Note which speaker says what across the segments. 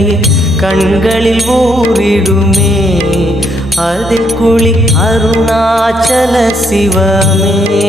Speaker 1: கங்கையை கண்களில் ஊரிடுமே அதில் குளி அருணாச்சல சிவமே.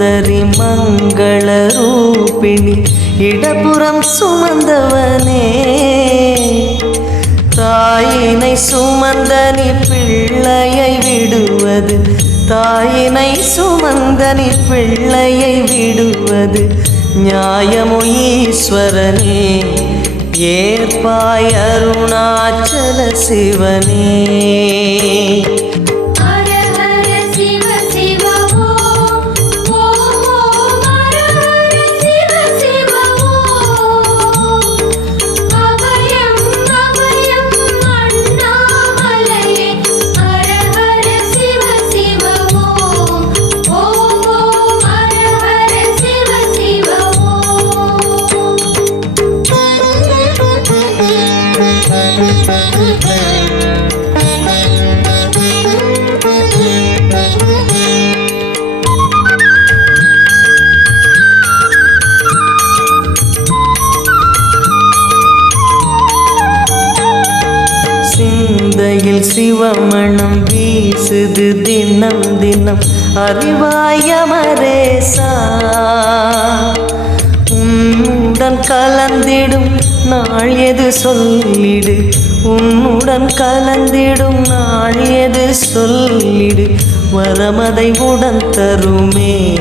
Speaker 1: சுந்தரி மங்கள ரூபிணி இடப்புறம் சுமந்தவனே. தாயினை சுமந்தனி பிள்ளையை விடுவது தாயினை சுமந்தனி பிள்ளையை விடுவது நியாயமோ ஈஸ்வரனே. ஏற்பாய் அருணாச்சல சிவனே. தினம் தினம் அறிவாயமரேசா உன்னுடன் கலந்திடும் நாள் எது சொல்லிடு. உன்னுடன் கலந்திடும் நாள் எது சொல்லிடு. வரமதை உடன் தருமே.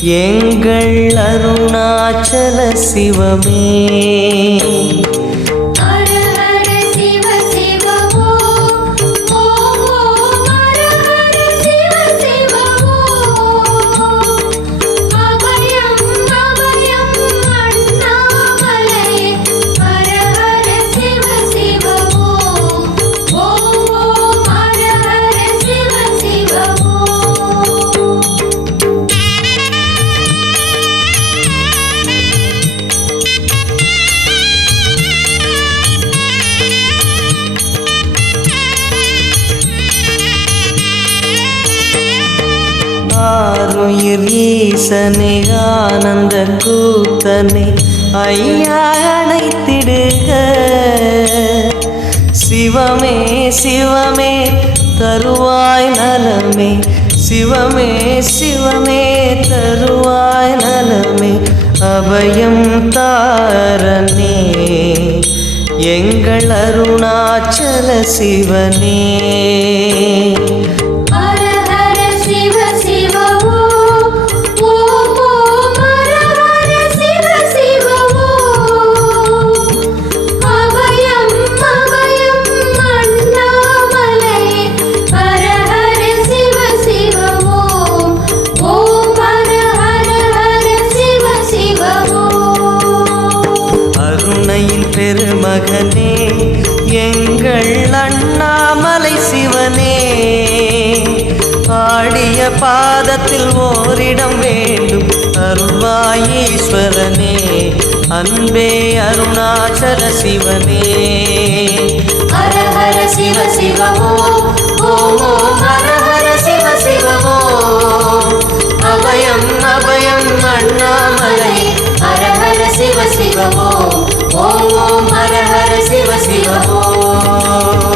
Speaker 1: எங்கள் அருணாச்சல சிவமே. ஈசனே ஆனந்த கூத்தனே ஐயா அழைத்திடுக சிவமே சிவமே தருவாய் நலமே. சிவமே சிவமே தருவாய் நலமே. அபயம் தாரனே எங்கள் அருணாச்சல சிவனே.
Speaker 2: ஓரிடம் வேண்டும். அருள்வாயீஸ்வரனே அன்பே அருணாச்சல சிவனே. ஹர ஹர சிவ சிவமோ ஓம் ஓம் ஹர ஹர சிவ சிவமோ. அபயம் அபயம் அண்ணாமலை. ஹர ஹர சிவ சிவமோ ஓம் ஹர ஹர சிவ சிவமோ.